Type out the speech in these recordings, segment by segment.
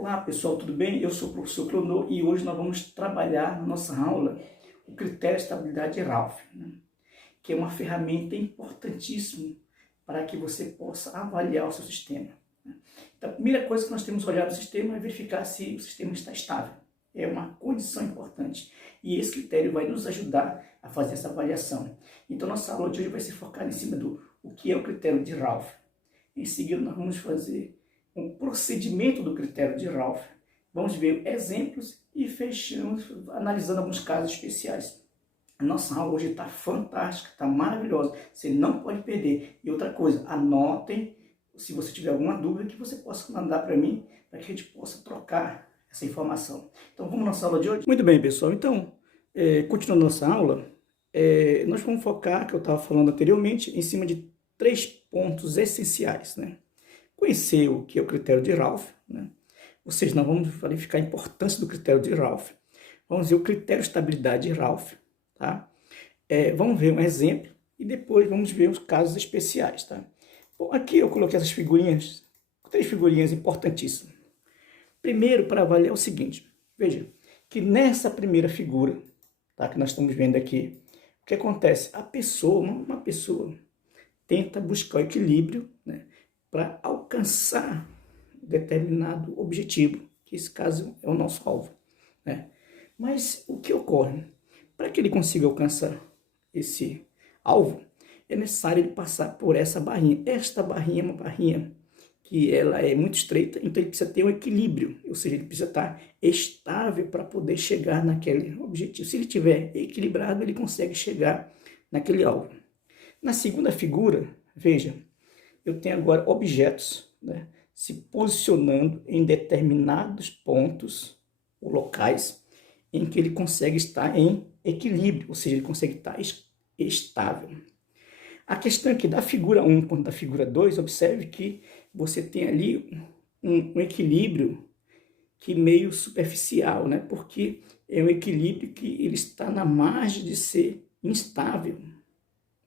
Olá pessoal, tudo bem? Eu sou o professor Clonô e hoje nós vamos trabalhar na nossa aula o critério de estabilidade de Ralph, né? Que é uma ferramenta importantíssima para que você possa avaliar o seu sistema, né? Então, a primeira coisa que nós temos que olhar no sistema é verificar se o sistema está estável. É uma condição importante e esse critério vai nos ajudar a fazer essa avaliação. Então nossa aula de hoje vai se focar em cima do o que é o critério de Ralph. Em seguida nós vamos fazer um procedimento do critério de Ralph. Vamos ver exemplos e fechamos analisando alguns casos especiais. A nossa aula hoje está fantástica, está maravilhosa. Você não pode perder. E outra coisa, anotem, se você tiver alguma dúvida, que você possa mandar para mim, para que a gente possa trocar essa informação. Então vamos à nossa aula de hoje? Muito bem, pessoal. Então, continuando nossa aula, nós vamos focar, que eu estava falando anteriormente, em cima de 3 pontos essenciais, né? Conhecer o que é o critério de Ralph, né? Ou seja, nós vamos verificar a importância do critério de Ralph. Vamos ver o critério de estabilidade de Ralph, tá? Vamos ver um exemplo e depois vamos ver os casos especiais, tá? Bom, aqui eu coloquei essas figurinhas, 3 figurinhas importantíssimas. Primeiro, para avaliar o seguinte, veja, que nessa primeira figura, tá, que nós estamos vendo aqui, o que acontece? A pessoa, uma pessoa, tenta buscar o equilíbrio, né, para alcançar determinado objetivo, que esse caso é o nosso alvo, né? Mas o que ocorre? Para que ele consiga alcançar esse alvo, é necessário ele passar por essa barrinha. Esta barrinha é uma barrinha que ela é muito estreita, então ele precisa ter um equilíbrio, ou seja, ele precisa estar estável para poder chegar naquele objetivo. Se ele estiver equilibrado, ele consegue chegar naquele alvo. Na segunda figura, veja, eu tenho agora objetos, né, se posicionando em determinados pontos ou locais em que ele consegue estar em equilíbrio, ou seja, ele consegue estar estável. A questão é que da figura 1 quanto da figura 2, observe que você tem ali um equilíbrio que meio superficial, né, porque é um equilíbrio que ele está na margem de ser instável,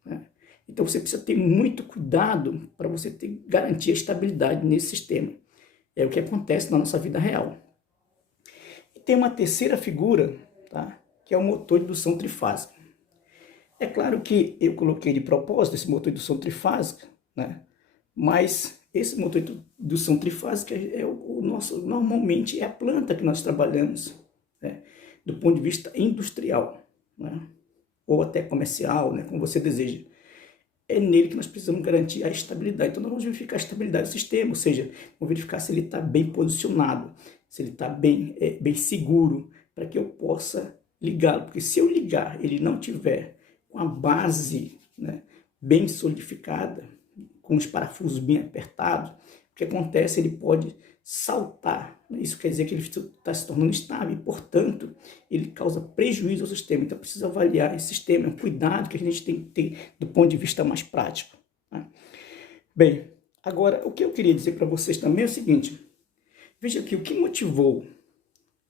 né? Então você precisa ter muito cuidado para você garantir a estabilidade nesse sistema. É o que acontece na nossa vida real. E tem uma terceira figura, tá, que é o motor de indução trifásica. É claro que eu coloquei de propósito esse motor de indução trifásica, né, mas esse motor de indução trifásica é o nosso, normalmente é a planta que nós trabalhamos, né, do ponto de vista industrial, né, ou até comercial, né, como você deseja. É nele que nós precisamos garantir a estabilidade. Então, nós vamos verificar a estabilidade do sistema, ou seja, vamos verificar se ele está bem posicionado, se ele está bem seguro, para que eu possa ligá-lo. Porque se eu ligar, ele não tiver com a base, né, bem solidificada, com os parafusos bem apertados, o que acontece? Ele pode saltar. Isso quer dizer que ele está se tornando instável e, portanto, ele causa prejuízo ao sistema. Então, precisa avaliar esse sistema. É um cuidado que a gente tem que ter do ponto de vista mais prático, tá? Bem, agora, o que eu queria dizer para vocês também é o seguinte. Veja aqui, o que motivou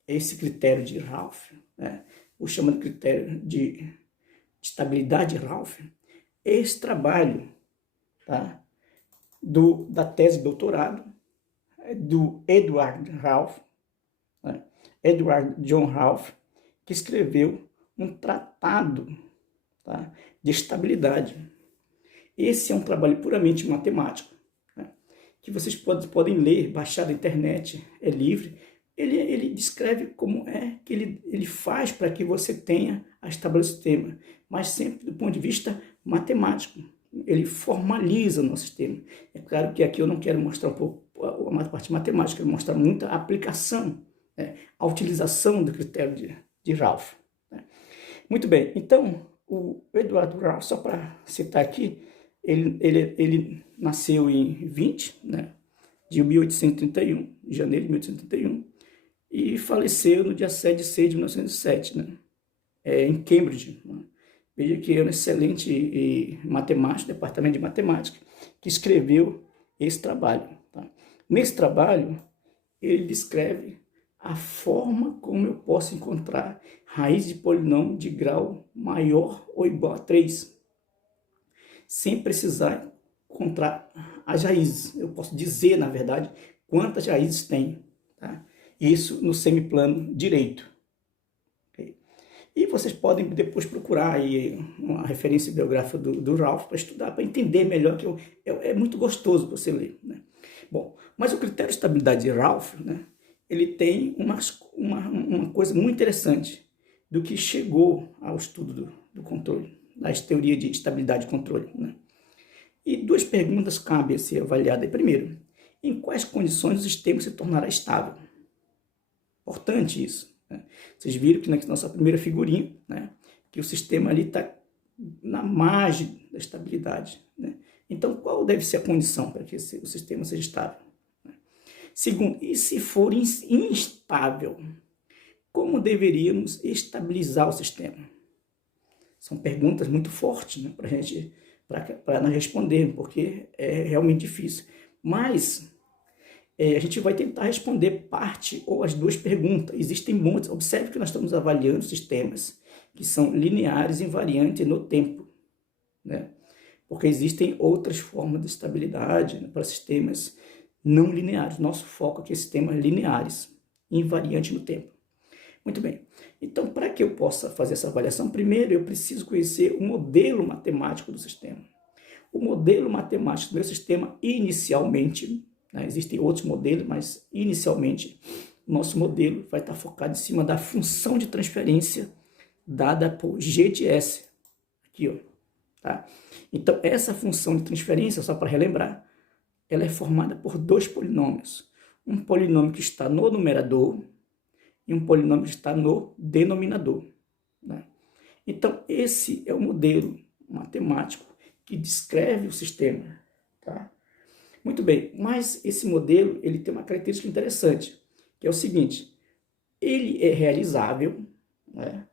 esse critério de Ralph, né, o chamado critério de estabilidade de Ralph, é esse trabalho, tá, da tese de doutorado do Edward Ralph, né? Edward John Ralph, que escreveu um tratado, tá, de estabilidade. Esse é um trabalho puramente matemático, né, que vocês podem ler, baixar da internet, é livre. Ele descreve como é que ele faz para que você tenha a estabilidade do sistema, mas sempre do ponto de vista matemático. Ele formaliza o nosso sistema. É claro que aqui eu não quero mostrar um pouco a parte matemática, eu quero mostrar muita aplicação, né, a utilização do critério de Ralph, né? Muito bem, então, o Edward Ralph, só para citar aqui, ele nasceu em 20, né, de 1831, janeiro de 1831, e faleceu no dia 7 de 6 de 1907, né, em Cambridge, né? Veja que é um excelente matemático, departamento de matemática, que escreveu esse trabalho, tá? Nesse trabalho, ele descreve a forma como eu posso encontrar raiz de polinômio de grau maior ou igual a 3, sem precisar encontrar as raízes. Eu posso dizer, na verdade, quantas raízes tem, tá? Isso no semiplano direito. Okay? E vocês podem depois procurar aí uma referência biográfica do Ralph para estudar, para entender melhor, que é muito gostoso você ler, né? Bom, mas o critério de estabilidade de Ralph, né, ele tem uma coisa muito interessante do que chegou ao estudo do controle, da teoria de estabilidade e controle, né? E duas perguntas cabem a ser avaliadas. Primeiro, em quais condições o sistema se tornará estável? Importante isso, né? Vocês viram que na nossa primeira figurinha, né, que o sistema ali está na margem da estabilidade, né? Então, qual deve ser a condição para que o sistema seja estável? Segundo, e se for instável, como deveríamos estabilizar o sistema? São perguntas muito fortes, né, para nós respondermos, porque é realmente difícil. Mas a gente vai tentar responder parte ou as duas perguntas. Existem muitas. Observe que nós estamos avaliando sistemas que são lineares e invariantes no tempo, né? Porque existem outras formas de estabilidade, né, para sistemas não lineares. Nosso foco aqui é sistemas lineares, invariantes no tempo. Muito bem. Então, para que eu possa fazer essa avaliação, primeiro eu preciso conhecer o modelo matemático do sistema. O modelo matemático do meu sistema, inicialmente, né, existem outros modelos, mas inicialmente, o nosso modelo vai estar focado em cima da função de transferência dada por G de S. Aqui, ó. Tá? Então, essa função de transferência, só para relembrar, ela é formada por dois polinômios. Um polinômio que está no numerador e um polinômio que está no denominador, né? Então, esse é o modelo matemático que descreve o sistema. Tá? Muito bem, mas esse modelo ele tem uma característica interessante, que é o seguinte: ele é realizável, né?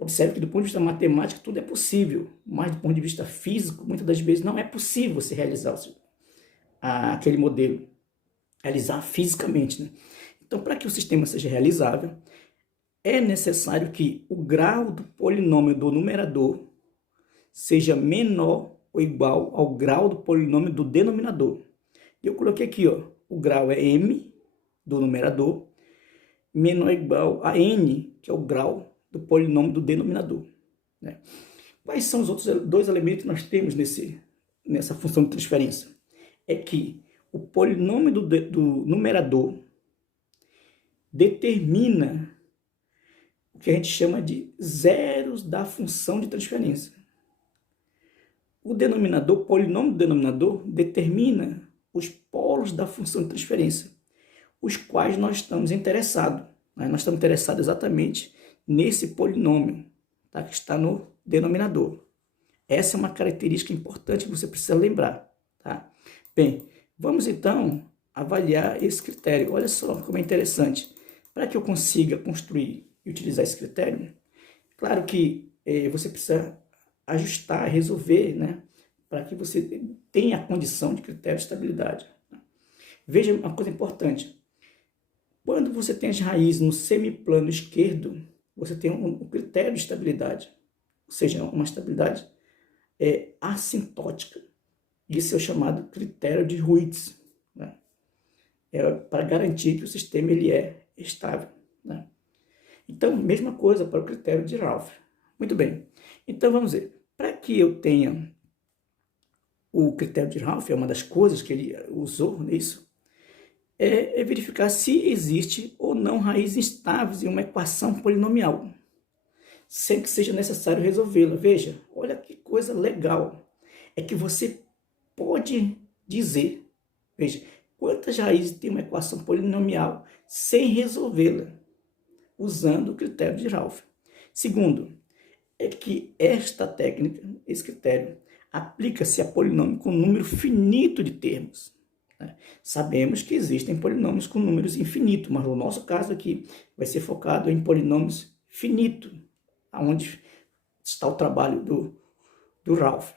Observe que do ponto de vista matemático tudo é possível, mas do ponto de vista físico, muitas das vezes não é possível você realizar aquele modelo, realizar fisicamente, né? Então, para que o sistema seja realizável, é necessário que o grau do polinômio do numerador seja menor ou igual ao grau do polinômio do denominador. Eu coloquei aqui, ó, o grau é m do numerador, menor ou igual a n, que é o grau do polinômio do denominador, né? Quais são os outros dois elementos que nós temos nessa função de transferência? É que o polinômio do numerador determina o que a gente chama de zeros da função de transferência. O denominador, o polinômio do denominador, determina os polos da função de transferência, os quais nós estamos interessados, né? Nós estamos interessados exatamente nesse polinômio, tá? Que está no denominador. Essa é uma característica importante que você precisa lembrar. Tá? Bem, vamos então avaliar esse critério. Olha só como é interessante. Para que eu consiga construir e utilizar esse critério, claro que você precisa ajustar, resolver, né, para que você tenha a condição de critério de estabilidade. Veja uma coisa importante. Quando você tem as raízes no semiplano esquerdo, você tem um critério de estabilidade, ou seja, uma estabilidade assintótica. Isso é o chamado critério de Rouitz, né? É para garantir que o sistema ele é estável, né? Então, mesma coisa para o critério de Ralph. Muito bem. Então, vamos ver. Para que eu tenha o critério de Ralph, é uma das coisas que ele usou nisso, é verificar se existe ou não raízes estáveis em uma equação polinomial, sem que seja necessário resolvê-la. Veja, olha que coisa legal. É que você pode dizer, veja, quantas raízes tem uma equação polinomial sem resolvê-la, usando o critério de Ralph. Segundo, é que esta técnica, esse critério, aplica-se a polinômio com número finito de termos, né? Sabemos que existem polinômios com números infinitos, mas no nosso caso aqui vai ser focado em polinômios finitos, onde está o trabalho do Ralph.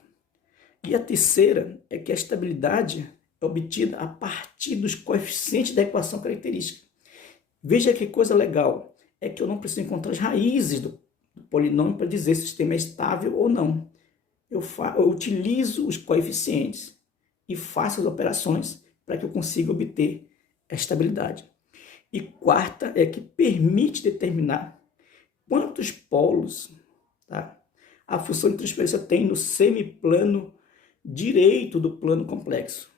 E a terceira é que a estabilidade é obtida a partir dos coeficientes da equação característica. Veja que coisa legal, é que eu não preciso encontrar as raízes do polinômio para dizer se o sistema é estável ou não. Eu utilizo os coeficientes e faço as operações para que eu consiga obter a estabilidade. E quarta é que permite determinar quantos polos, tá, a função de transferência tem no semiplano direito do plano complexo.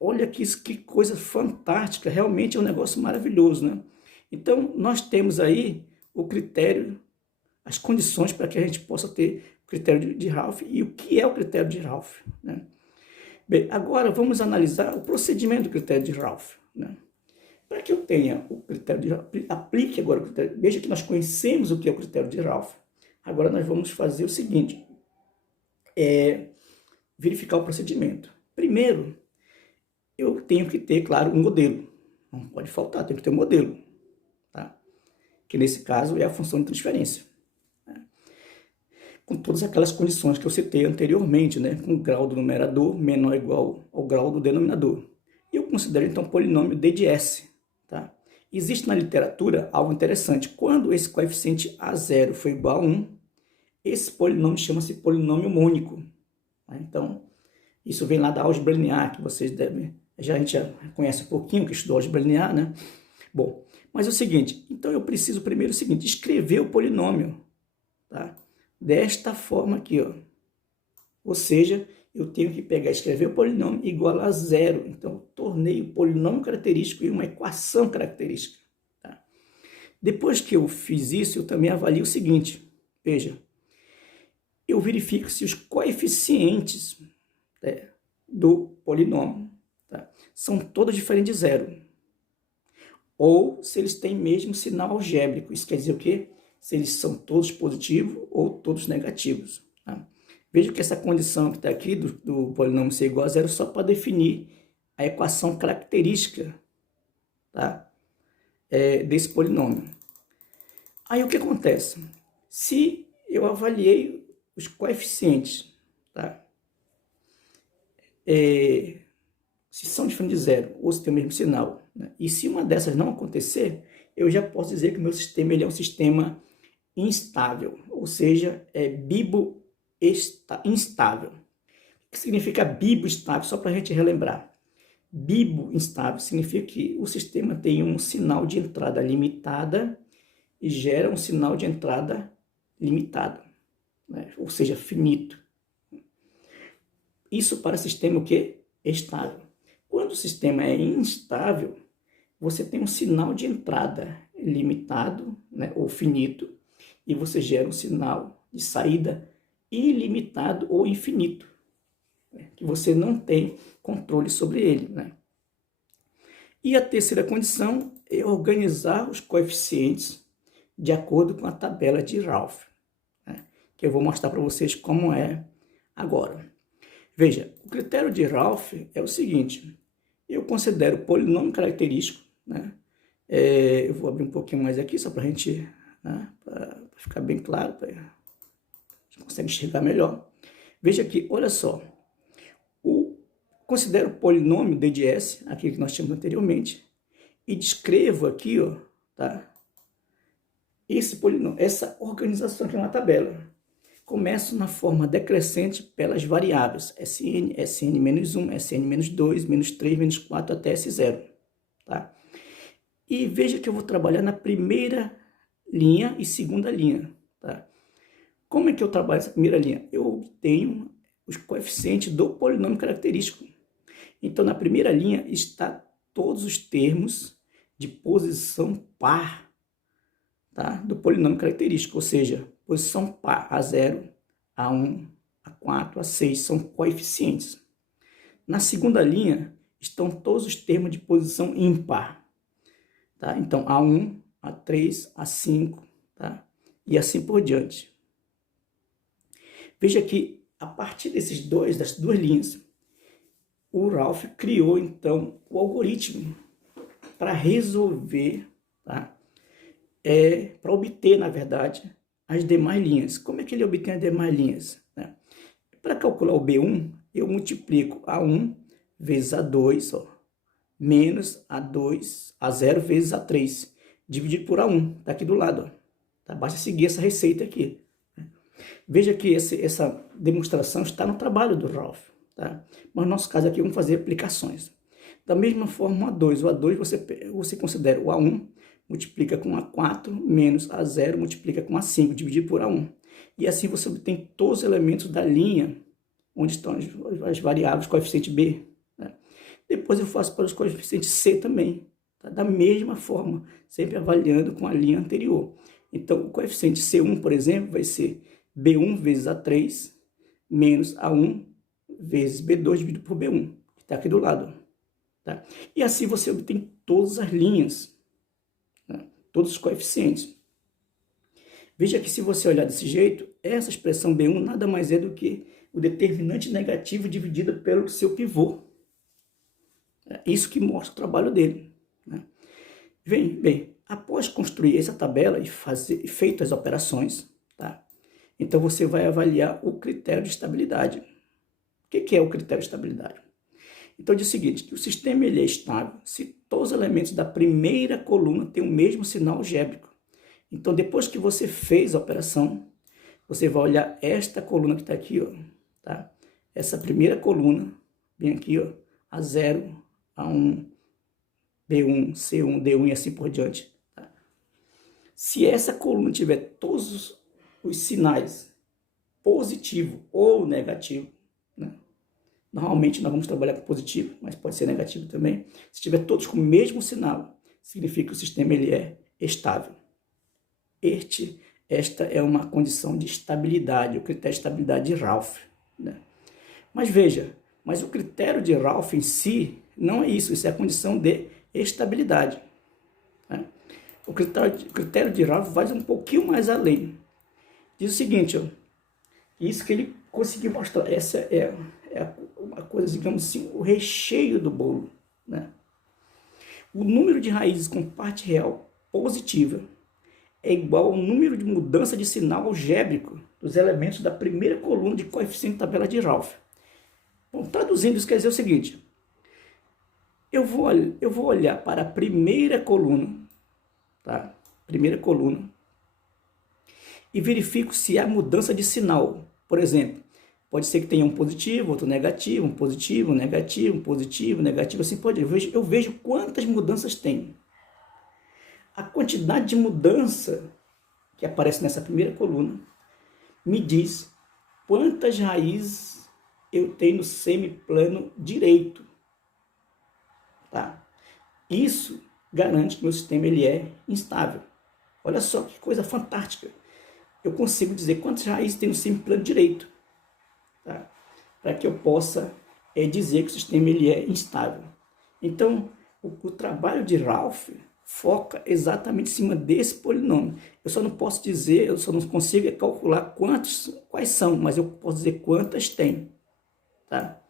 Olha que coisa fantástica, realmente é um negócio maravilhoso, né? Então, nós temos aí o critério, as condições para que a gente possa ter o critério de Ralph e o que é o critério de Ralph, né? Bem, agora vamos analisar o procedimento do critério de Ralph, né? Para que eu tenha o critério de Ralph, aplique agora o critério. Veja que nós conhecemos o que é o critério de Ralph. Agora nós vamos fazer o seguinte, verificar o procedimento. Primeiro, eu tenho que ter, claro, um modelo. Não pode faltar, tem que ter um modelo, tá? Que nesse caso é a função de transferência, né? Com todas aquelas condições que eu citei anteriormente, né? Com o grau do numerador menor ou igual ao grau do denominador. E eu considero então o polinômio d de s, tá? Existe na literatura algo interessante. Quando esse coeficiente A0 for igual a 1, esse polinômio chama-se polinômio mônico, tá? Então, isso vem lá da álgebra linear, que vocês devem... a gente já conhece um pouquinho, que estudou álgebra linear, né? Bom, mas é o seguinte, então eu preciso primeiro o seguinte, escrever o polinômio, tá? Desta forma aqui, ó. Ou seja, eu tenho que pegar e escrever o polinômio igual a zero. Então, eu tornei o polinômio característico em uma equação característica, tá? Depois que eu fiz isso, eu também avalio o seguinte, veja, eu verifico se os coeficientes, né, do polinômio, tá, são todos diferentes de zero, ou se eles têm mesmo sinal algébrico. Isso quer dizer o quê? Se eles são todos positivos ou todos negativos, tá? Veja que essa condição que está aqui do polinômio ser igual a zero só para definir a equação característica, tá, desse polinômio. Aí o que acontece? Se eu avaliei os coeficientes, tá, se são diferentes de zero ou se tem o mesmo sinal, né? E se uma dessas não acontecer, eu já posso dizer que o meu sistema ele é um sistema instável, ou seja, é instável. O que significa bibo-instável? Só para a gente relembrar. Bibo-instável significa que o sistema tem um sinal de entrada limitada e gera um sinal de entrada limitado, né? Ou seja, finito. Isso para sistema o quê? Estável. Quando o sistema é instável, você tem um sinal de entrada limitado, né, ou finito, e você gera um sinal de saída ilimitado ou infinito, né, que você não tem controle sobre ele, né? E a terceira condição é organizar os coeficientes de acordo com a tabela de Ralph, né, que eu vou mostrar para vocês como é agora. Veja, o critério de Ralph é o seguinte, eu considero o polinômio característico, né? Eu vou abrir um pouquinho mais aqui, só para a gente, né, para ficar bem claro, a gente consegue enxergar melhor. Veja aqui, olha só, considero o polinômio d de s, aqui que nós tínhamos anteriormente, e descrevo aqui, ó, tá, esse polinômio, essa organização aqui é uma tabela. Começo na forma decrescente pelas variáveis Sn, Sn-1, Sn-2, -3, -4 até S0, tá? E veja que eu vou trabalhar na primeira linha e segunda linha, tá? Como é que eu trabalho essa primeira linha? Eu obtenho os coeficientes do polinômio característico. Então, na primeira linha está todos os termos de posição par, tá, do polinômio característico, ou seja, posição par, A0, A1, A4, A6, são coeficientes. Na segunda linha estão todos os termos de posição ímpar, tá? Então, A1, A3, A5, tá? E assim por diante. Veja que, a partir das duas linhas, o Ralph criou, então, o algoritmo para resolver, tá? Para obter, na verdade, as demais linhas. Como é que ele obtém as demais linhas, né? Para calcular o B1, eu multiplico A1 vezes A2, ó, menos A0 vezes A3, dividido por A1, está aqui do lado, ó. Tá? Basta seguir essa receita aqui. Veja que essa demonstração está no trabalho do Ralph, tá? Mas no nosso caso aqui vamos fazer aplicações. Da mesma forma, o A2. O A2 você considera o A1, multiplica com A4, menos A0, multiplica com A5, dividir por A1. E assim você obtém todos os elementos da linha, onde estão as variáveis, coeficiente B. Né? Depois eu faço para os coeficientes C também, tá? Da mesma forma, sempre avaliando com a linha anterior. Então, o coeficiente C1, por exemplo, vai ser B1 vezes A3, menos A1 vezes B2 dividido por B1, que está aqui do lado. Tá? E assim você obtém todas as linhas, né? Todos os coeficientes. Veja que se você olhar desse jeito, essa expressão B1 nada mais é do que o determinante negativo dividido pelo seu pivô. É isso que mostra o trabalho dele. Né? Bem, após construir essa tabela e feitas as operações, tá? Então você vai avaliar o critério de estabilidade. O que é o critério de estabilidade? Então diz o seguinte, que o sistema ele é estável se todos os elementos da primeira coluna têm o mesmo sinal algébrico. Então depois que você fez a operação, você vai olhar esta coluna que está aqui, ó, tá? Essa primeira coluna, bem aqui, ó, A0, A1, B1, C1, D1 e assim por diante. Tá? Se essa coluna tiver todos os sinais positivo ou negativo, né? Normalmente nós vamos trabalhar com positivo, mas pode ser negativo também. Se tiver todos com o mesmo sinal, significa que o sistema ele é estável. Esta é uma condição de estabilidade, o critério de estabilidade de Raouf. Né? Mas veja, o critério de Raouf em si não é isso, isso é a condição de estabilidade. Né? O critério de Raouf vai um pouquinho mais além. Diz o seguinte, ó, isso que ele conseguiu mostrar, essa é uma coisa, digamos assim, o recheio do bolo. Né? O número de raízes com parte real positiva é igual ao número de mudança de sinal algébrico dos elementos da primeira coluna de coeficiente da tabela de Raouf. Bom, traduzindo, isso quer dizer o seguinte, eu vou olhar para a primeira coluna, tá? Primeira coluna, e verifico se há mudança de sinal. Por exemplo, pode ser que tenha um positivo, outro negativo, um positivo, negativo, um positivo, negativo, assim pode. Eu vejo quantas mudanças tem. A quantidade de mudança que aparece nessa primeira coluna me diz quantas raízes eu tenho no semiplano direito. Tá? Isso garante que meu sistema ele é instável. Olha só que coisa fantástica. Eu consigo dizer quantas raízes tem no semiplano direito. Tá? Para que eu possa dizer que o sistema ele é instável. Então, o trabalho de Raouf foca exatamente em cima desse polinômio. Eu só não posso dizer, eu só não consigo calcular quais são, mas eu posso dizer quantas tem, tá?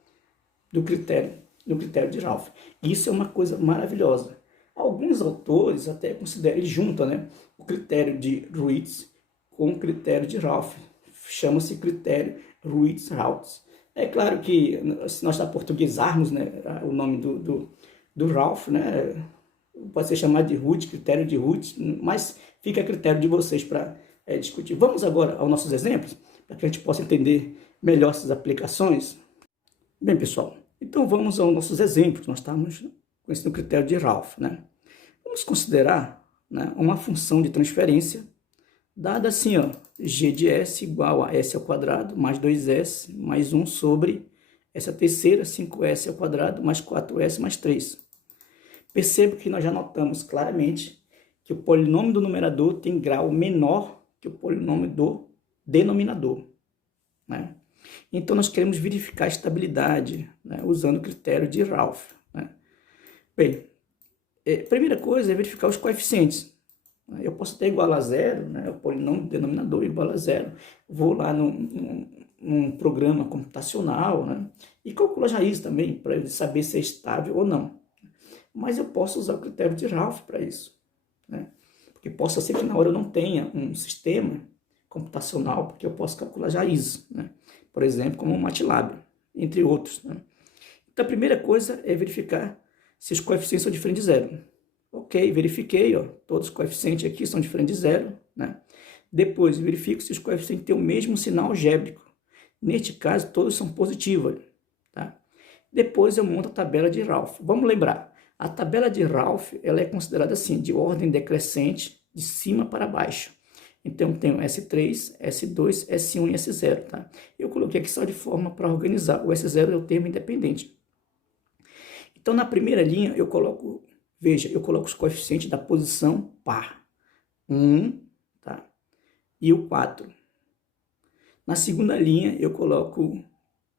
do critério de Raouf. Isso é uma coisa maravilhosa. Alguns autores até consideram, eles juntam, né, o critério de Rouitz com o critério de Raouf. Chama-se critério Rouitz-Raouf. É claro que, se nós aportuguesarmos, né, o nome do Raouf, né, pode ser chamado de Rouitz, critério de Rouitz, mas fica a critério de vocês para discutir. Vamos agora aos nossos exemplos, para que a gente possa entender melhor essas aplicações. Bem, pessoal, então vamos aos nossos exemplos. Nós estamos conhecendo o critério de Raouf. Né? Vamos considerar, né, uma função de transferência dada assim, ó, g de s igual a s ao quadrado mais 2s mais 1 sobre essa terceira, 5s ao quadrado mais 4s mais 3. Perceba que nós já notamos claramente que o polinômio do numerador tem grau menor que o polinômio do denominador. Né? Então, nós queremos verificar a estabilidade, né, usando o critério de Raouf. Né? Bem, a primeira coisa é verificar os coeficientes. Eu posso ter igual a zero, né, o polinômio do denominador igual a zero. Vou lá num programa computacional, né, e calculo as raízes também, para saber se é estável ou não. Mas eu posso usar o critério de Raouf para isso. Né? Porque possa ser que na hora eu não tenha um sistema computacional, porque eu posso calcular as raízes, né? Por exemplo, como o MATLAB, entre outros. Né? Então, a primeira coisa é verificar se os coeficientes são diferentes de zero. Ok, verifiquei, ó, todos os coeficientes aqui são diferentes de zero. Né? Depois, verifico se os coeficientes têm o mesmo sinal algébrico. Neste caso, todos são positivos. Tá? Depois eu monto a tabela de Ralph. Vamos lembrar, a tabela de Ralph ela é considerada assim, de ordem decrescente, de cima para baixo. Então, eu tenho S3, S2, S1 e S0, tá? Eu coloquei aqui só de forma para organizar. O S0 é o termo independente. Então, na primeira linha, eu coloco, veja, eu coloco os coeficientes da posição par. 1, tá? E o 4. Na segunda linha, eu coloco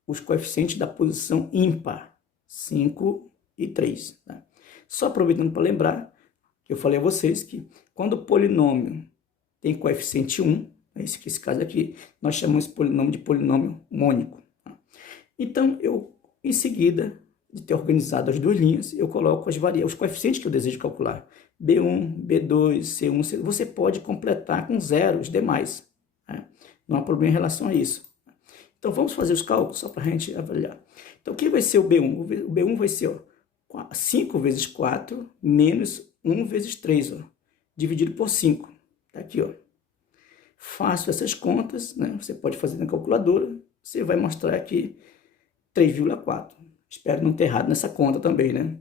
os coeficientes da posição ímpar. 5 e 3, tá? Só aproveitando para lembrar, que eu falei a vocês que quando o polinômio tem coeficiente 1, esse caso aqui, nós chamamos esse polinômio de polinômio mônico. Tá? Então, em seguida de ter organizado as duas linhas, eu coloco os coeficientes que eu desejo calcular. B1, B2, C1, C2. Você pode completar com zero os demais. Né? Não há problema em relação a isso. Então, vamos fazer os cálculos só para a gente avaliar. Então, o que vai ser o B1? O B1 vai ser 5 vezes 4 menos 1 vezes 3, dividido por 5. Está aqui, Faço essas contas, né? Você pode fazer na calculadora. Você vai mostrar aqui 3,4. Espero não ter errado nessa conta também, né?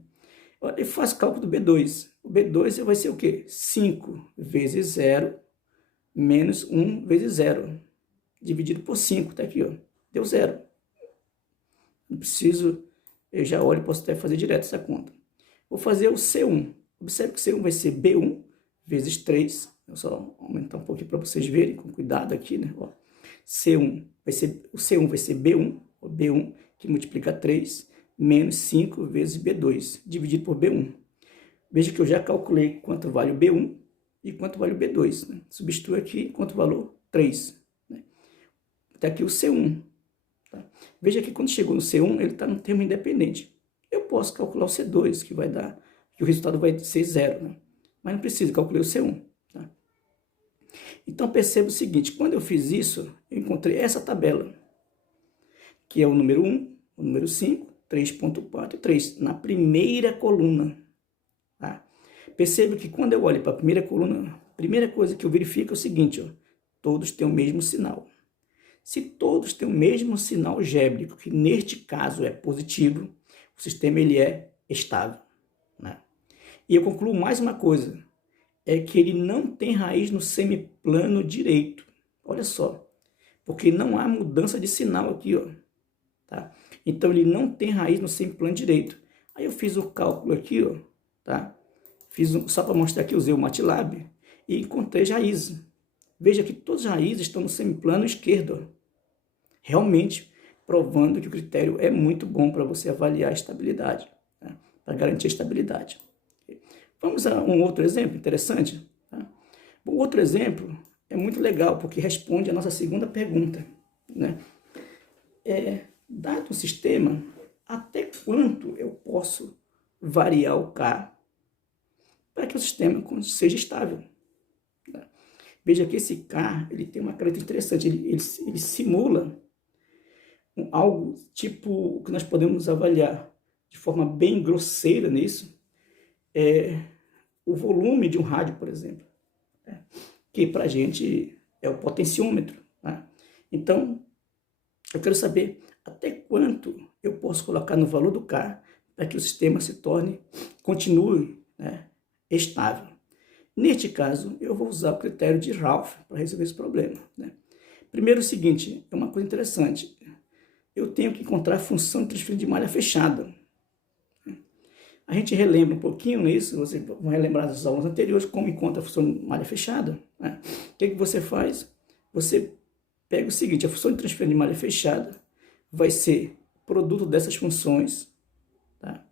Eu faço cálculo do B2. O B2 vai ser o quê? 5 vezes 0 menos 1 vezes 0. Dividido por 5. Está aqui, Deu 0. Não preciso... Eu já olho e posso até fazer direto essa conta. Vou fazer o C1. Observe que o C1 vai ser B1 vezes 3. Vou só aumentar um pouquinho para vocês verem, com cuidado aqui, né? O C1 vai ser B1, que multiplica 3, menos 5 vezes B2, dividido por B1. Veja que eu já calculei quanto vale o B1 e quanto vale o B2. Né? Substituo aqui quanto valor 3. Né? Está aqui o C1. Tá? Veja que quando chegou no C1, ele está no termo independente. Eu posso calcular o C2, que vai dar, que o resultado vai ser 0. Né? Mas não preciso, calculei o C1. Tá? Então, perceba o seguinte, quando eu fiz isso, eu encontrei essa tabela, que é o número 1, o número 5, 3.4 e 3, na primeira coluna. Tá? Perceba que quando eu olho para a primeira coluna, a primeira coisa que eu verifico é o seguinte, todos têm o mesmo sinal. Se todos têm o mesmo sinal algébrico, que neste caso é positivo, o sistema ele é estável. Né? E eu concluo mais uma coisa, é que ele não tem raiz no semiplano direito. Olha só, porque não há mudança de sinal aqui, tá? Então, ele não tem raiz no semiplano direito. Aí eu fiz o cálculo aqui, tá? Só para mostrar que usei o MATLAB e encontrei as raízes. Veja que todas as raízes estão no semiplano esquerdo. Realmente provando que o critério é muito bom para você avaliar a estabilidade, tá? Para garantir a estabilidade. Vamos a um outro exemplo interessante. Tá? O outro exemplo é muito legal porque responde a nossa segunda pergunta. Né? Dado o sistema, até quanto eu posso variar o K para que o sistema seja estável? Tá? Veja que esse K ele tem uma característica interessante, ele simula algo tipo o que nós podemos avaliar de forma bem grosseira nisso, o volume de um rádio, por exemplo, que para a gente é o potenciômetro. Tá? Então, eu quero saber até quanto eu posso colocar no valor do K para que o sistema continue, né, estável. Neste caso, eu vou usar o critério de Ralph para resolver esse problema. Né? Primeiro, o seguinte, é uma coisa interessante. Eu tenho que encontrar a função de transferência de malha fechada. A gente relembra um pouquinho nisso, vocês vão relembrar das aulas anteriores, como encontra a função de malha fechada. Né? O que você faz? Você pega o seguinte, a função de transferência de malha fechada vai ser produto dessas funções, tá?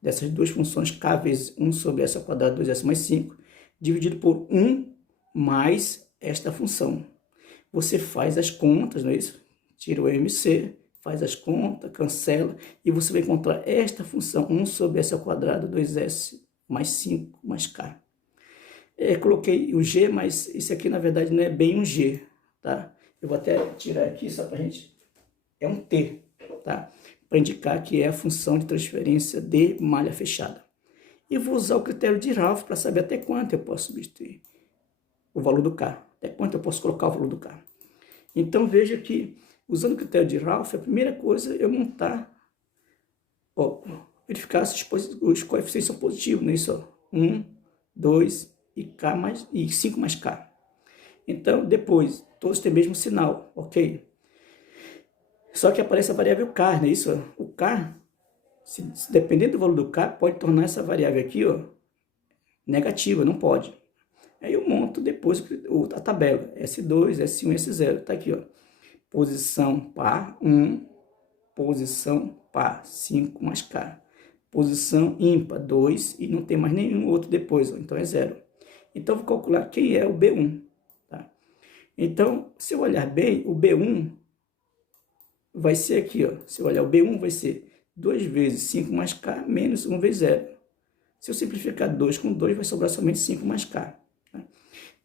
Dessas duas funções, k vezes 1 sobre s ao quadrado 2s mais 5, dividido por 1 mais esta função. Você faz as contas, não é isso? Tira o MC, faz as contas, cancela, e você vai encontrar esta função, 1 sobre s ao quadrado 2s mais 5 mais k. Coloquei o g, mas isso aqui na verdade não é bem um g, tá? Eu vou até tirar aqui só para a gente... É um t, tá? Para indicar que é a função de transferência de malha fechada. E vou usar o critério de Ralph para saber até quanto eu posso substituir o valor do k, até quanto eu posso colocar o valor do k. Então veja que, usando o critério de Ralph, a primeira coisa é eu montar ó, verificar se os coeficientes são positivos, não é isso? Ó. 1, 2 e K mais, e 5 mais K. Então, depois, todos têm o mesmo sinal, ok? Só que aparece a variável K, não é isso? O K, dependendo do valor do K, pode tornar essa variável aqui, ó, negativa, não pode. Aí eu monto depois a tabela, S2, S1, S0, tá aqui, ó. Posição par 1, posição par 5 mais K. Posição ímpar 2 e não tem mais nenhum outro depois, ó, então é 0. Então eu vou calcular quem é o B1. Tá? Então, se eu olhar bem, o B1 vai ser aqui, ó. Se eu olhar o B1 vai ser 2 vezes 5 mais K menos 1 vezes 0. Se eu simplificar 2 com 2, vai sobrar somente 5 mais K. Tá?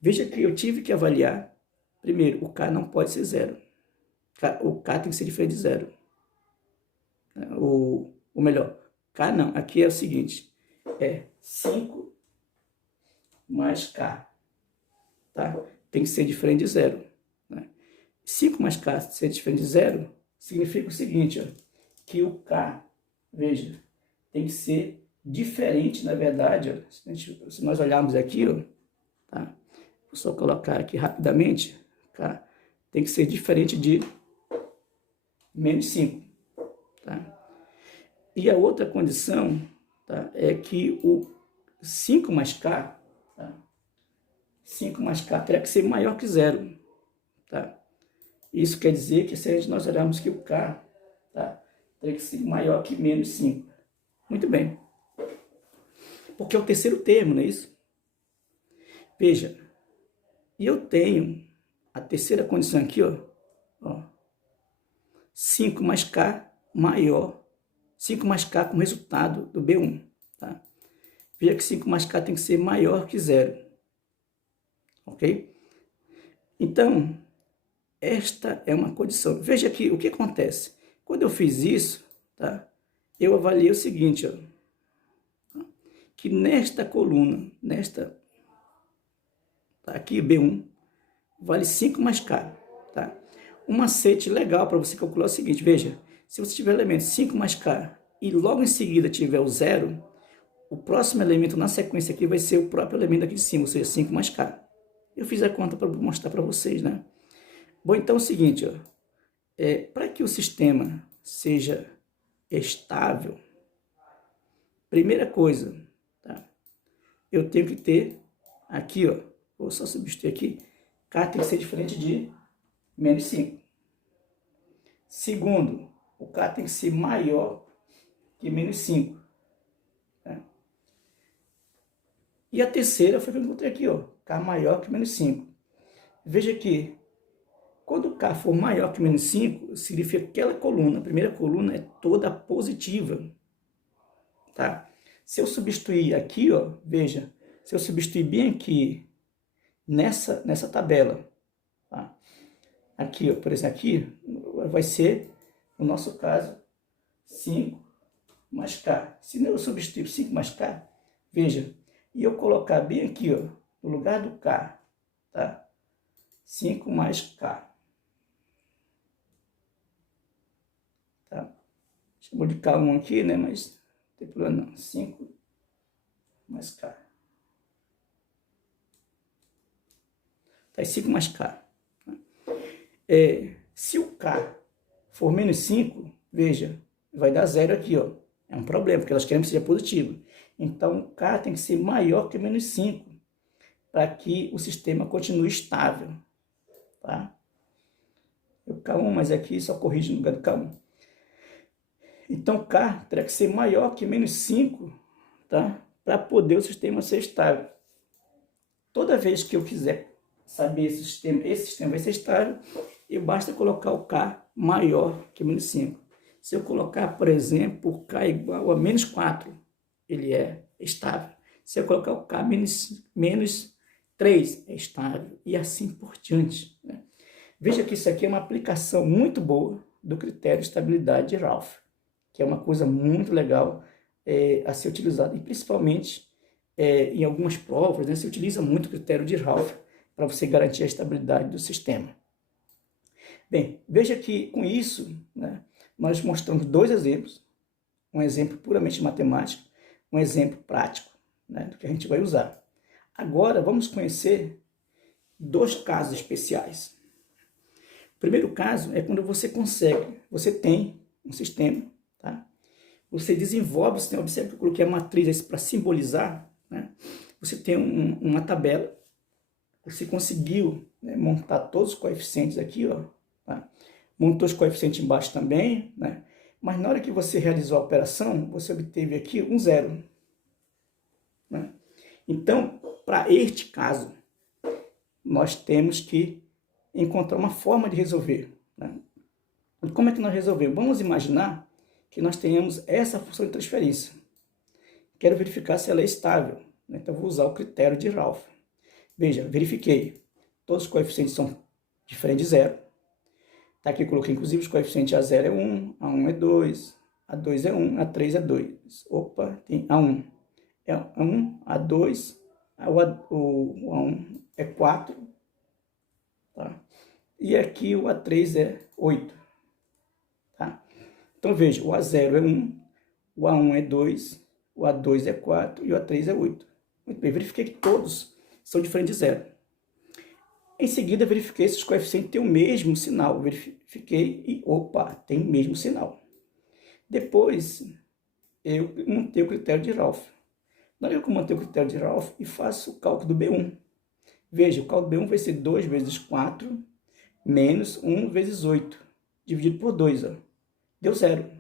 Veja que eu tive que avaliar, primeiro, o K não pode ser 0. O K tem que ser diferente de 0. Ou melhor, K não, aqui é o seguinte, é 5 mais K, tá? Tem que ser diferente de 0. Né? 5 mais K ser diferente de 0, significa o seguinte, ó, que o K, veja, tem que ser diferente, na verdade, ó, se nós olharmos aqui, ó, tá? Vou só colocar aqui rapidamente, K tem que ser diferente de menos 5. Tá? E a outra condição, tá, é que o 5 mais K, tá? 5 mais K terá que ser maior que 0. Tá? Isso quer dizer que se nós olharmos que o K, tá, terá que ser maior que menos 5. Muito bem. Porque é o terceiro termo, não é isso? Veja, e eu tenho a terceira condição aqui, ó, 5 mais K maior, 5 mais K como resultado do B1. Tá? Veja que 5 mais K tem que ser maior que 0. Ok? Então, esta é uma condição. Veja aqui o que acontece. Quando eu fiz isso, tá? Eu avaliei o seguinte, ó, que nesta coluna, tá, aqui B1, vale 5 mais K. Tá? Um macete legal para você calcular é o seguinte, veja, se você tiver elemento 5 mais K e logo em seguida tiver o 0, o próximo elemento na sequência aqui vai ser o próprio elemento aqui de cima, ou seja, 5 mais K. Eu fiz a conta para mostrar para vocês, né? Bom, então é o seguinte, ó, para que o sistema seja estável, primeira coisa, tá? Eu tenho que ter aqui, ó, vou só substituir aqui, K tem que ser diferente de menos 5. Segundo, o K tem que ser maior que menos 5. Tá? E a terceira foi o que eu encontrei aqui, ó, K maior que menos 5. Veja que quando o K for maior que menos 5, significa que aquela coluna, a primeira coluna, é toda positiva. Tá? Se eu substituir aqui, ó, veja, se eu substituir bem aqui, nessa tabela, tá? Aqui, ó, por exemplo, aqui vai ser, no nosso caso, 5 mais K. Se eu substituir 5 mais K, veja, e eu colocar bem aqui, ó, no lugar do K, tá? 5 mais K. Tá? Chamou de K1 aqui, né? Mas não tem problema não. 5 mais K. Tá? 5 mais K. Se o K for menos 5, veja, vai dar 0 aqui, ó. É um problema, porque elas querem que seja positivo. Então, o K tem que ser maior que menos 5, para que o sistema continue estável. Tá? O K1, mas aqui só corrige no lugar do K1. Então, K terá que ser maior que menos 5, tá? Para poder o sistema ser estável. Toda vez que eu quiser saber se esse sistema vai ser estável, basta colocar o K maior que menos 5. Se eu colocar, por exemplo, o K igual a menos 4, ele é estável. Se eu colocar o K menos 3, é estável. E assim por diante. Né? Veja que isso aqui é uma aplicação muito boa do critério de estabilidade de Raouf, que é uma coisa muito legal a ser utilizada. E principalmente em algumas provas, né, se utiliza muito o critério de Raouf para você garantir a estabilidade do sistema. Bem, veja que com isso, né, nós mostramos dois exemplos, um exemplo puramente matemático, um exemplo prático, né, do que a gente vai usar. Agora, vamos conhecer dois casos especiais. O primeiro caso é quando você tem um sistema, tá? Você desenvolve o sistema, observe que eu coloquei a matriz para simbolizar, né? Você tem uma tabela, você conseguiu, né, montar todos os coeficientes aqui, ó, tá? Montou os coeficientes embaixo também, né? Mas na hora que você realizou a operação, você obteve aqui um zero, né? Então, para este caso, nós temos que encontrar uma forma de resolver, né? E como é que nós resolvemos? Vamos imaginar que nós tenhamos essa função de transferência. Quero verificar se ela é estável, né? Então, vou usar o critério de Ralph. Veja, verifiquei. Todos os coeficientes são diferentes de zero. Tá aqui eu coloquei, inclusive, os coeficientes A0 é 1, A1 é 2, A2 é 1, A3 é 2. Opa, tem A1. É A1, A2, o A1 é 4. Tá? E aqui o A3 é 8. Tá? Então, veja, o A0 é 1, o A1 é 2, o A2 é 4 e o A3 é 8. Muito bem, verifiquei que todos são diferentes de zero. Em seguida, verifiquei se os coeficientes têm o mesmo sinal. Verifiquei e, opa, tem o mesmo sinal. Depois, eu montei o critério de Ralph. Na hora que eu montei o critério de Ralph e faço o cálculo do B1. Veja, o cálculo do B1 vai ser 2 vezes 4 menos 1 vezes 8, dividido por 2. Ó. Deu zero.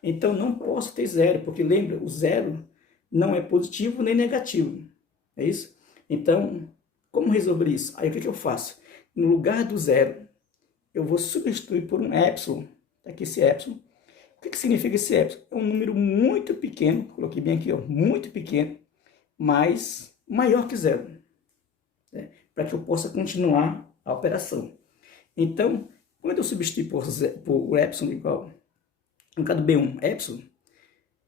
Então, não posso ter zero, porque lembra, o zero não é positivo nem negativo. É isso? Então, como resolver isso? Aí o que eu faço? No lugar do zero, eu vou substituir por um epsilon. Aqui esse epsilon. O que significa esse epsilon? É um número muito pequeno, coloquei bem aqui, ó, muito pequeno, mas maior que zero, né? Para que eu possa continuar a operação. Então, quando eu substituir por epsilon igual, no caso do B1, epsilon,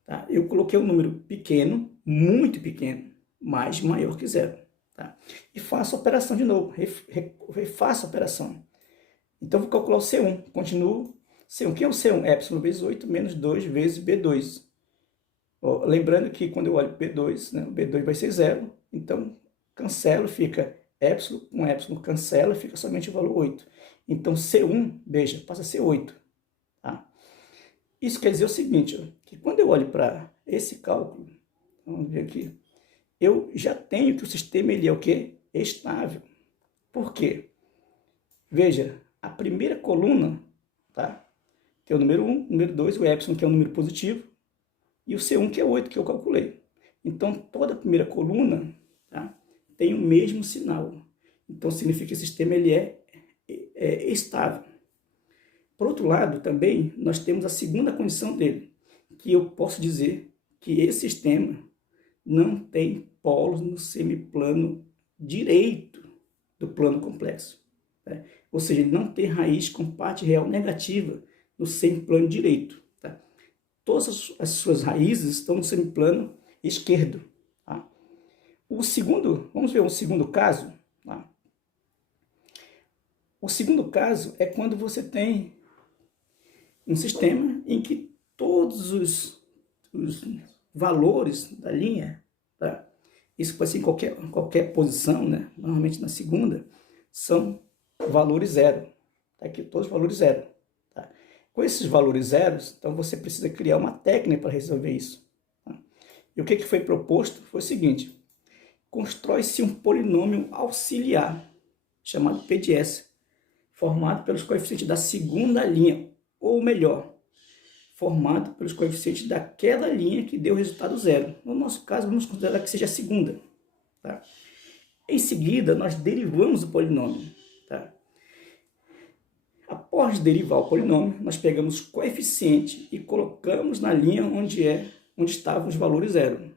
tá? Eu coloquei um número pequeno, muito pequeno, mas maior que zero. Tá? E faço a operação de novo, refaço a operação. Então, vou calcular o C1, continuo. C1, que é o C1? Epsilon vezes 8 menos 2 vezes B2. Ó, lembrando que quando eu olho B2, né, o B2 vai ser zero, então cancelo, fica epsilon com epsilon, cancela, fica somente o valor 8. Então, C1, veja, passa a ser 8. Tá? Isso quer dizer o seguinte, ó, que quando eu olho para esse cálculo, vamos ver aqui, eu já tenho que o sistema ele é o quê? Estável. Por quê? Veja, a primeira coluna, tá? Tem o número 1, o número 2, o epsilon, que é um número positivo, e o C1, que é 8, que eu calculei. Então, toda a primeira coluna, tá, tem o mesmo sinal. Então, significa que o sistema ele é estável. Por outro lado, também, nós temos a segunda condição dele, que eu posso dizer que esse sistema não tem polos no semiplano direito do plano complexo. Tá? Ou seja, ele não tem raiz com parte real negativa no semiplano direito. Tá? Todas as suas raízes estão no semiplano esquerdo. Tá? Vamos ver um segundo caso. Tá? O segundo caso é quando você tem um sistema em que todos os valores da linha, tá? Isso pode ser em qualquer posição, né? Normalmente na segunda, são valores zero. Tá aqui todos os valores zero. Tá? Com esses valores zeros, então você precisa criar uma técnica para resolver isso. Tá? E o que foi proposto foi o seguinte: constrói-se um polinômio auxiliar, chamado PDS, formado pelos coeficientes da segunda linha, ou melhor, formado pelos coeficientes daquela linha que deu o resultado zero. No nosso caso, vamos considerar que seja a segunda. Tá? Em seguida, nós derivamos o polinômio. Tá? Após derivar o polinômio, nós pegamos o coeficiente e colocamos na linha onde estavam os valores zero.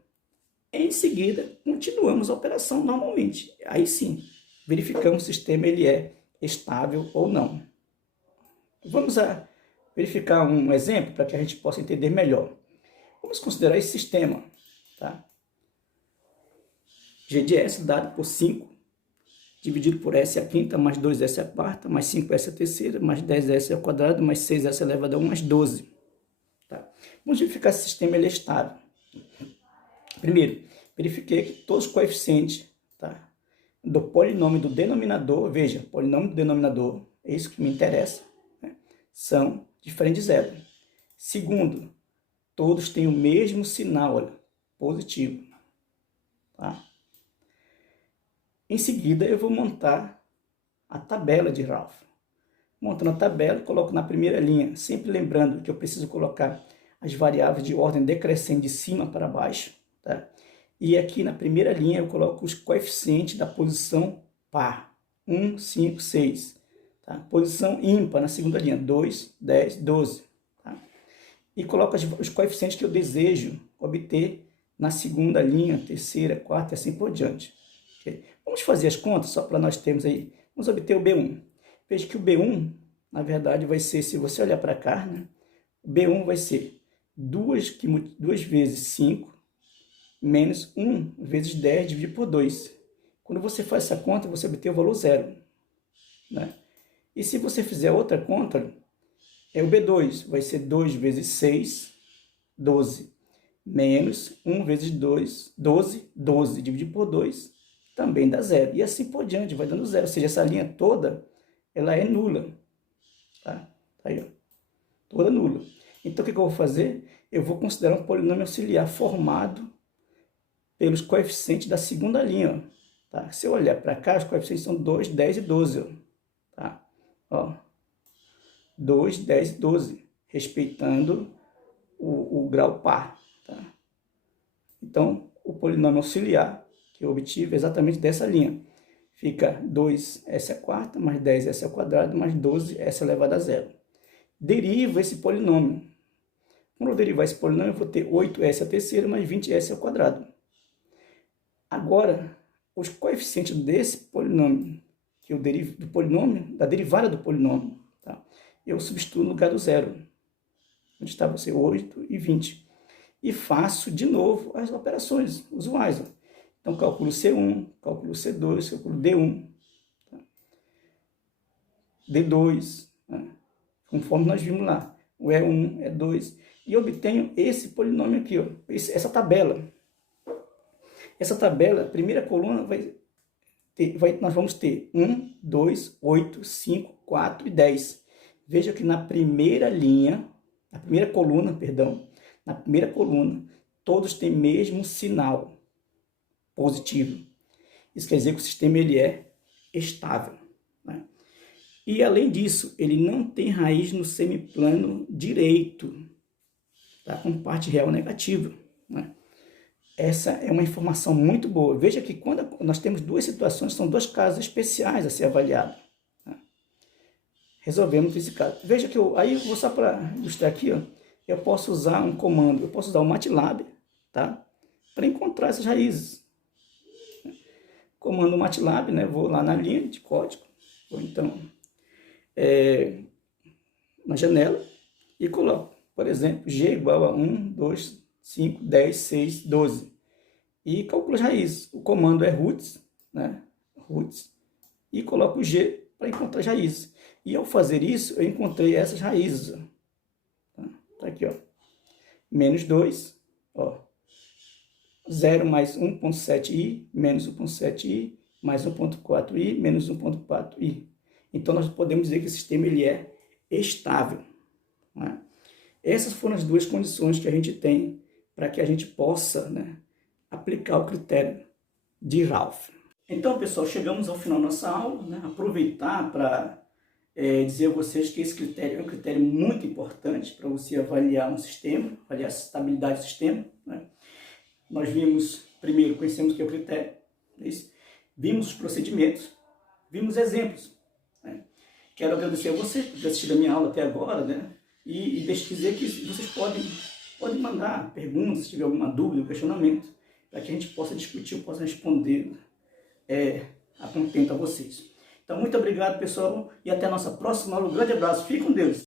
Em seguida, continuamos a operação normalmente. Aí sim, verificamos se o sistema ele é estável ou não. Vamos verificar um exemplo para que a gente possa entender melhor. Vamos considerar esse sistema. Tá? G de S dado por 5, dividido por S a quinta, mais 2S a quarta, mais 5S a terceira, mais 10S ao quadrado, mais 6S elevado a 1, mais 12. Tá? Vamos verificar se o sistema ele é estável. Primeiro, verifiquei que todos os coeficientes, tá, do polinômio do denominador, veja, polinômio do denominador, é isso que me interessa, né, são diferentes de zero. Segundo, todos têm o mesmo sinal, olha, positivo. Tá? Em seguida, eu vou montar a tabela de Ralph. Montando a tabela, coloco na primeira linha, sempre lembrando que eu preciso colocar as variáveis de ordem decrescente de cima para baixo. Tá? E aqui na primeira linha eu coloco os coeficientes da posição par. 1, 5, 6. Tá? Posição ímpar na segunda linha, 2, 10, 12. Tá? E coloco os coeficientes que eu desejo obter na segunda linha, terceira, quarta e assim por diante. Okay? Vamos fazer as contas só para nós termos aí. Vamos obter o B1. Veja que o B1, na verdade, vai ser, se você olhar para cá, né, o B1 vai ser 2 vezes 5 menos 1 vezes 10 dividido por 2. Quando você faz essa conta, você obtém o valor zero. Né? E se você fizer outra conta, o B2 vai ser 2 vezes 6, 12, menos 1 vezes 2, 12, 12 dividido por 2, também dá zero. E assim por diante, vai dando zero. Ou seja, essa linha toda, ela é nula. Tá? Aí, ó. Toda nula. Então, o que eu vou fazer? Eu vou considerar um polinômio auxiliar formado pelos coeficientes da segunda linha. Tá? Se eu olhar para cá, os coeficientes são 2, 10 e 12. Ó. Tá? Ó. 2, 10 e 12, respeitando o grau par. Tá? Então, o polinômio auxiliar que eu obtive é exatamente dessa linha. Fica 2s à quarta, mais 10s ao quadrado, mais 12s elevado a zero. Deriva esse polinômio. Quando eu derivar esse polinômio, eu vou ter 8s à terceira, mais 20s ao quadrado. Agora, os coeficientes desse polinômio, que eu derivo do polinômio, da derivada do polinômio, tá? Eu substituo no lugar do zero, onde estava 8 e 20. E faço de novo as operações usuais. Ó. Então, calculo C1, calculo C2, calculo D1, tá? D2, né? Conforme nós vimos lá, o E1, E2, e obtenho esse polinômio aqui, ó, essa tabela. Essa tabela, a primeira coluna nós vamos ter 1, 2, 8, 5, 4 e 10. Veja que na primeira linha, na primeira coluna, todos têm mesmo sinal positivo. Isso quer dizer que o sistema ele é estável. Né? E além disso, ele não tem raiz no semiplano direito, tá? Com parte real negativa. Né? Essa é uma informação muito boa. Veja que quando nós temos duas situações, são dois casos especiais a ser avaliados. Né? Resolvemos esse caso. Veja que aí eu vou só para ilustrar aqui, ó, eu posso usar um comando, eu posso usar o MATLAB, tá? Para encontrar essas raízes. Comando MATLAB, né? Vou lá na linha de código, ou então na janela, e coloco, por exemplo, G igual a 1, 2, 5, 10, 6, 12. E calculo as raízes. O comando é roots, né? Roots, e coloco o G para encontrar as raízes. E ao fazer isso, eu encontrei essas raízes. Ó. Tá aqui, ó. Menos 2, ó. 0 mais 1.7i, menos 1.7i, mais 1.4i, menos 1.4i. Então, nós podemos dizer que o sistema ele é estável. Né? Essas foram as duas condições que a gente tem para que a gente possa, né, aplicar o critério de Ralph. Então, pessoal, chegamos ao final da nossa aula. Né? Aproveitar para dizer a vocês que esse critério é um critério muito importante para você avaliar um sistema, avaliar a estabilidade do sistema. Né? Nós vimos, primeiro, conhecemos o que é o critério, vimos os procedimentos, vimos exemplos. Né? Quero agradecer a você por ter assistido a minha aula até agora, né? E dizer que vocês podem mandar perguntas, se tiver alguma dúvida, questionamento, para que a gente possa discutir, eu possa responder a contento a vocês. Então, muito obrigado, pessoal, e até a nossa próxima aula. Um grande abraço, fique com Deus!